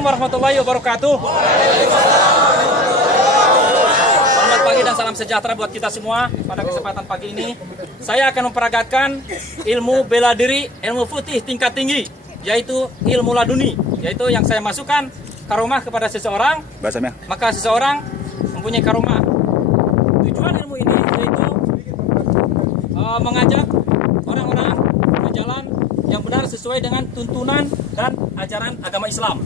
Warahmatullahi wabarakatuh. Selamat pagi dan salam sejahtera buat kita semua. Pada kesempatan pagi ini saya akan memperagakan ilmu bela diri, ilmu putih tingkat tinggi, yaitu ilmu laduni, yaitu yang saya masukkan karomah kepada seseorang, maka seseorang mempunyai karomah. Tujuan ilmu ini yaitu mengajak orang-orang ke jalan yang benar sesuai dengan tuntunan dan ajaran agama Islam.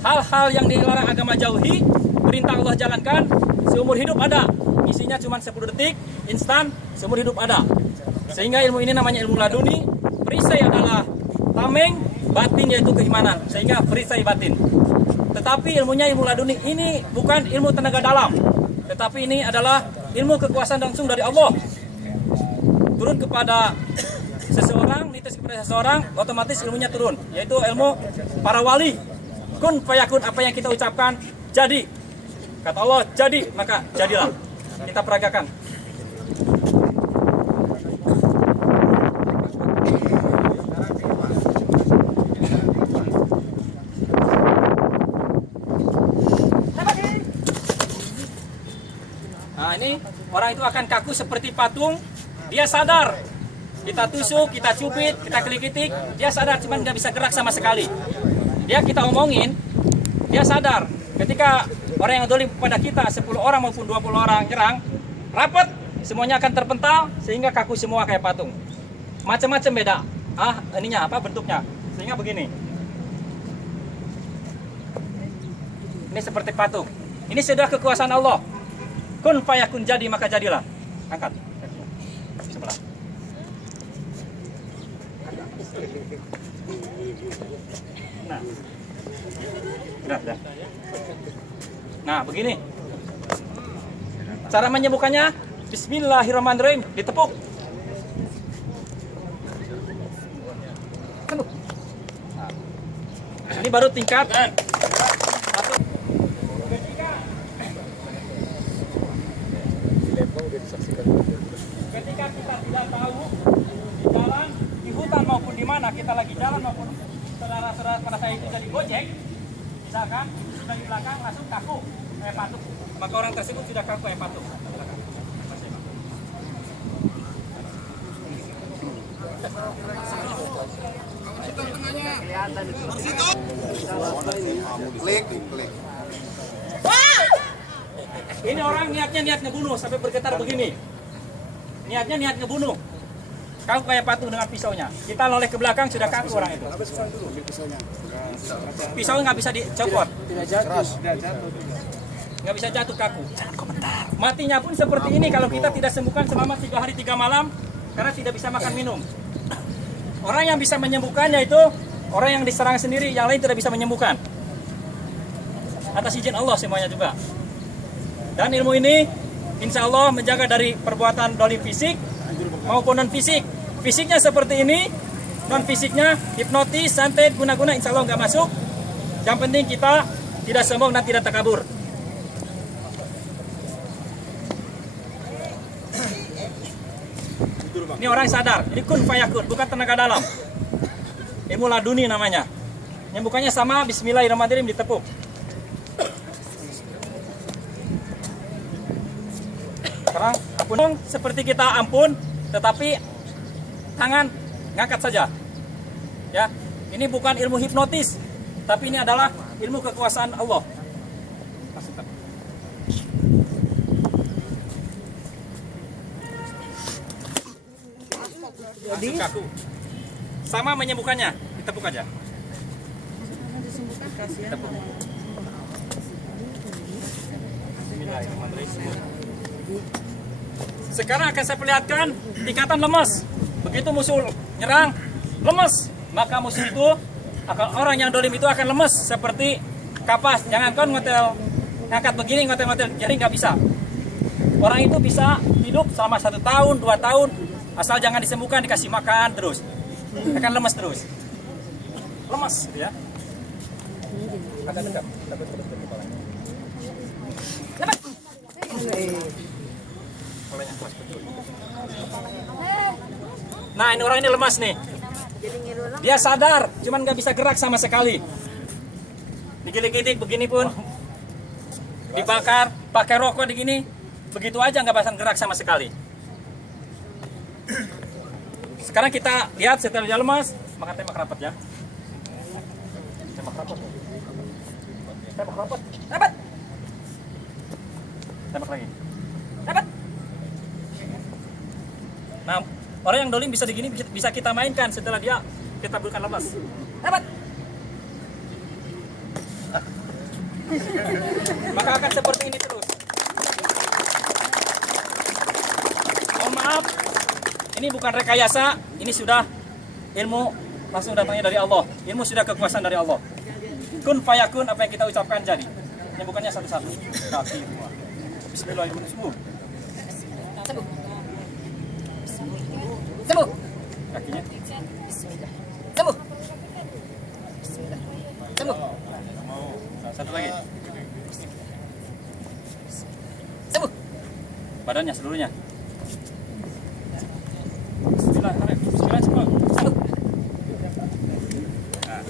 Hal-hal yang dilarang agama jauhi, perintah Allah jalankan, seumur hidup ada. Isinya cuma 10 detik, instan, seumur hidup ada. Sehingga ilmu ini namanya ilmu laduni. Perisai adalah tameng, batin yaitu keimanan. Sehingga perisai batin. Tetapi ilmunya ilmu laduni ini bukan ilmu tenaga dalam. Tetapi ini adalah ilmu kekuasaan langsung dari Allah. Turun kepada seseorang, nitis kepada seseorang, otomatis ilmunya turun. Yaitu ilmu para wali. Kun fayakun, apa yang kita ucapkan jadi. Kata Allah jadi, maka jadilah. Kita peragakan. Nah, ini orang itu akan kaku seperti patung. Dia sadar. Kita tusuk, kita cubit, kita klik-klik, dia sadar, cuman nggak bisa gerak sama sekali. Dia kita omongin, dia sadar. Ketika orang yang dolim kepada kita, 10 orang maupun 20 orang nyerang, rapat, semuanya akan terpental, sehingga kaku semua kayak patung. Macam-macam beda. Ininya apa bentuknya? Sehingga begini. Ini seperti patung. Ini sudah kekuasaan Allah. Kun fayakun, jadi maka jadilah. Angkat. Sebelah. Nah. Udah. Nah, begini. Cara menyembuhkannya, bismillahirrahmanirrahim, ditepuk. Nah. Ini baru tingkat. Ketika kita tidak tahu di jalan, di hutan maupun di mana kita lagi jalan maupun saudara-saudara pada saya itu jadi gojek, misalkan sudah di belakang langsung kaku kayak patung, maka orang tersebut sudah kaku kayak patung. Ini orang niat ngebunuh sampai bergetar begini. Niatnya niat ngebunuh. Kaku kayak patung dengan pisaunya. Kita noleh ke belakang sudah kaku orang itu. Pisau nggak bisa dicopot. Nggak bisa jatuh kaku. Matinya pun seperti ini kalau kita tidak sembuhkan selama 3 hari 3 malam karena tidak bisa makan minum. Orang yang bisa menyembuhkan yaitu orang yang diserang sendiri, yang lain tidak bisa menyembuhkan. Atas izin Allah semuanya juga. Dan ilmu ini insya Allah menjaga dari perbuatan dolim fisik maupun non fisik. Fisiknya seperti ini, non fisiknya hipnotis, santet, guna-guna insya Allah nggak masuk. Yang penting kita tidak sombong dan tidak takabur. Ini orang sadar, ini kun fayakun, bukan tenaga dalam. Ilmu laduni namanya. Nyembuhkannya sama bismillahirrahmanirrahim, ditepuk. Sekarang ampun seperti kita ampun, tetapi tangan ngangkat saja. Ya, ini bukan ilmu hipnotis, tapi ini adalah ilmu kekuasaan Allah. Jadi kaku. Sama menyembuhkannya, ditepuk aja. Tepuk. Sekarang akan saya perlihatkan tingkatan lemas. Begitu musuh nyerang, lemas, maka musuh itu akan, orang yang dolim itu akan lemas seperti kapas. Jangan kan ngotel, ngangkat begini ngotel-ngotel, jadi nggak bisa. Orang itu bisa hidup selama 1 tahun, 2 tahun, asal jangan disembuhkan, dikasih makan terus, akan lemas terus. Lemas, ya. Agak dekat. Nah, ini orang ini lemas nih. Dia sadar, cuman nggak bisa gerak sama sekali. Digilik-gilik begini pun, dibakar, pakai rokok begini, begitu aja nggak bakalan gerak sama sekali. Sekarang kita lihat setelah dia lemas, maka tembak rapat ya. Tembak rapat. Tembak rapat. Rapat. Tembak lagi. Rapat. Nah, orang yang dolim bisa begini bisa kita mainkan setelah dia kita berikan lepas. Rapat. Maka akan seperti ini terus. Mohon maaf, ini bukan rekayasa, ini sudah ilmu langsung datangnya dari Allah. Ilmu sudah kekuasaan dari Allah. Kun fayakun, apa yang kita ucapkan jadi. Ini bukannya satu-satu. Kaki semua. Bismillahirrahmanirrahim. Sembuh. Sembuh. Kakinya. Sembuh. Sembuh. Satu lagi. Sembuh. Badannya seluruhnya. Bismillah, bismillah semua. Sembuh. Nah.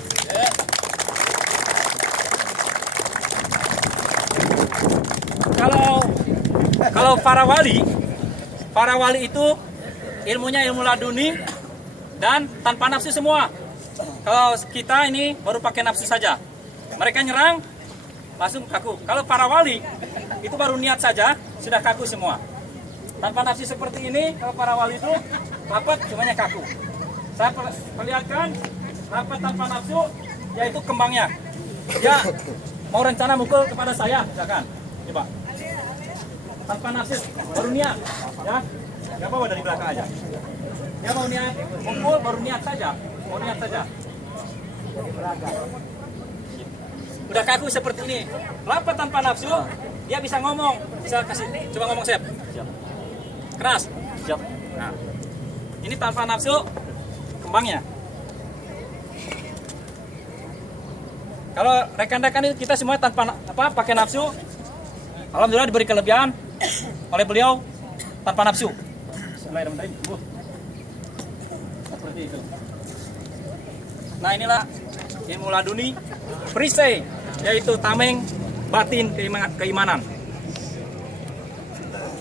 Kalau para wali itu ilmunya ilmu laduni dan tanpa nafsu semua. Kalau kita ini baru pakai nafsu saja. Mereka nyerang langsung kaku. Kalau para wali itu baru niat saja sudah kaku semua. Tanpa nafsu seperti ini, kalau para wali itu rapat cumanya kaku. Saya perlihatkan rapat tanpa nafsu, yaitu kembangnya. Dia mau rencana mukul kepada saya, misalkan. Coba. Tanpa nafsu, baru niat, ya. Gak apa-apa dari belakang aja. Dia mau niat mukul, baru niat saja, mau niat saja. Udah kaku seperti ini. Rapat tanpa nafsu, dia bisa ngomong. Bisa kasih, coba ngomong Sep. Keras. Siap. Nah, ini tanpa nafsu, kembangnya. Kalau rekan-rekan itu kita semua tanpa pakai nafsu, alhamdulillah diberi kelebihan oleh beliau tanpa nafsu. Bismillahirrahmanirrahim. Seperti itu. Nah, inilah ilmu laduni perisai, yaitu tameng batin keimanan.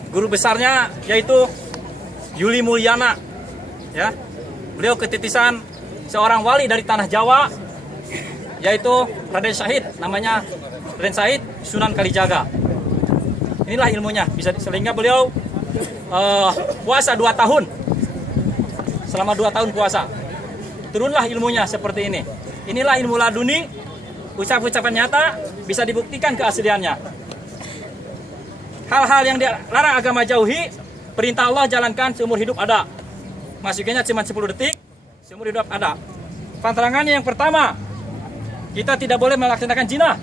Guru besarnya yaitu Yuli Mulyana, ya. Beliau ketitisan seorang wali dari tanah Jawa, yaitu Raden Syahid, namanya Raden Syahid Sunan Kalijaga. Inilah ilmunya, bisa sehingga beliau puasa 2 tahun. Selama 2 tahun puasa, turunlah ilmunya seperti ini. Inilah ilmu laduni, ucapan nyata bisa dibuktikan keasliannya. Hal-hal yang dilarang agama jauhi, perintah Allah jalankan seumur hidup ada. Masukinnya cuma 10 detik, seumur hidup ada. Pantangannya yang pertama, kita tidak boleh melaksanakan zina,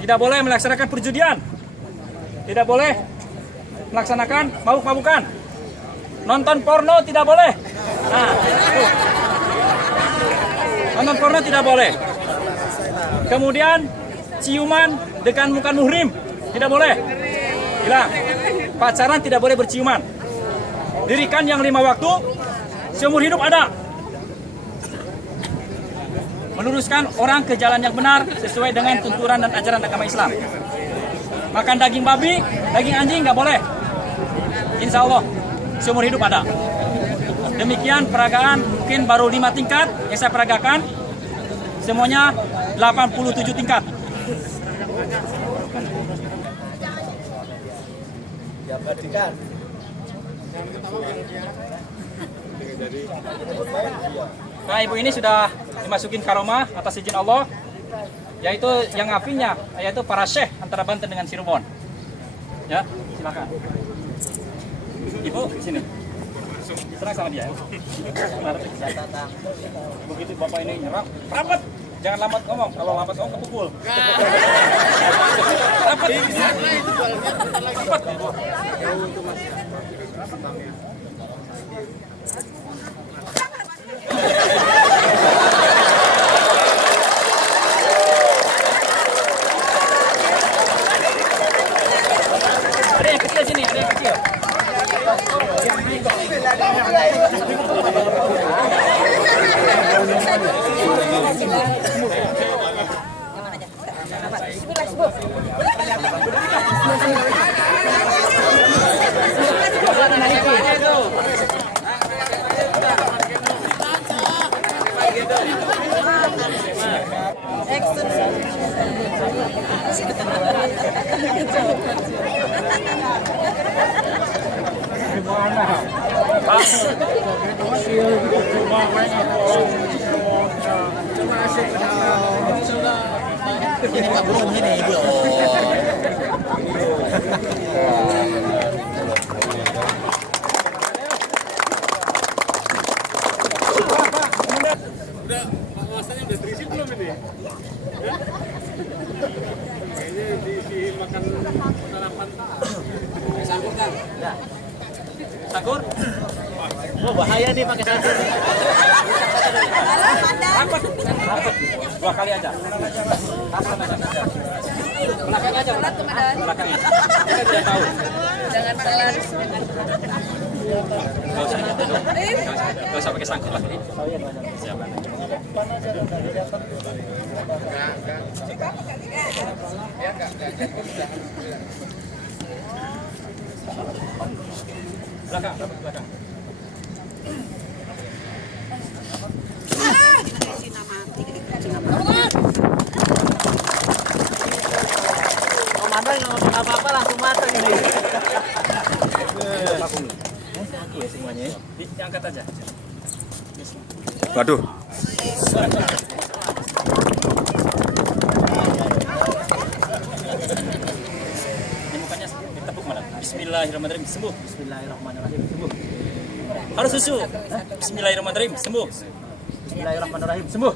tidak boleh melaksanakan perjudian, tidak boleh melaksanakan mabuk-mabukan, nonton porno tidak boleh. Nah, nonton porno tidak boleh. Kemudian ciuman dengan bukan muhrim tidak boleh. Hilang. Pacaran tidak boleh berciuman. Dirikan yang 5 waktu seumur hidup ada. Meluruskan orang ke jalan yang benar sesuai dengan tuntunan dan ajaran agama Islam. Makan daging babi, daging anjing nggak boleh. Insya Allah seumur hidup ada. Demikian peragaan, mungkin baru 5 tingkat yang saya peragakan. Semuanya 87 tingkat. Nah, ibu ini sudah dimasukin karomah atas izin Allah, yaitu yang ngafinya, yaitu para syekh antara Banten dengan Cirebon. Ya, silakan. Ibu sini. Serang sama dia. Begitu bapak ini nyerang, rapat. Jangan lambat ngomong, kalau lambat ngomong kepukul. Rapat. Rapat. Ada yang kecil sini, ada yang kecil. Ini nggak belum ini belum. Udah, kawasannya udah terisi belum ini? Ya? Kayaknya diisi makan sarapan. Sangkur kan? Ya. Sangkur? Oh, bahaya nih pakai sangkur. Rapat. Rapat. 2 kali aja. Rapat aja. Belakang aja. Belakang. Kita tidak tahu. Jangan pelan. Gak usah gitu dong. Gak usah pakai sangkur lagi. Siapa? Belakang, belakang. Komandan nggak ngomong apa-apa langsung matang ini. Aku ya semuanya. Diangkat aja. Waduh. Ini mukanya ditepuk malah. Bismillahirrahmanirrahim. Sembuh. Bismillahirrahmanirrahim. Sembuh. Harus susu. Bismillahirrahmanirrahim. Sembuh. Bismillahirrahmanirrahim. Sembuh.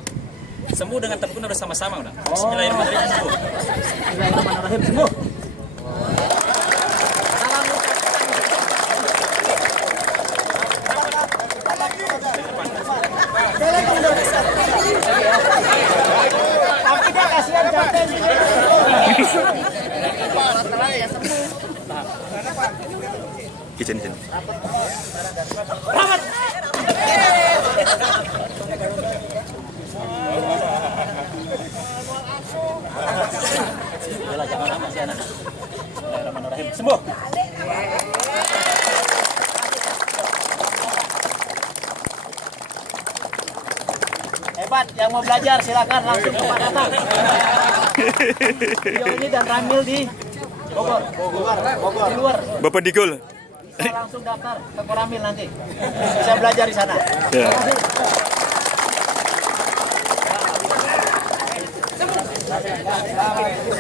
Sembuh dengan tepukan harus sama-sama udah. Bismillahirrahmanirrahim. Sembuh. Bismillahirrahmanirrahim. Sembuh. Tapi dia kasihan capek. Kalau telat ya sembuh. Izin. Yalah, jangan lama sih anak. Bismillahirrahmanirrahim. Sembuh. Hebat, yang mau belajar silakan langsung ke Pak Datang. Video ini dan Ramil di Bogor. Di luar. Bapak Digol. Langsung daftar ke Koramil nanti. Bisa belajar di sana. Ya. Terima kasih.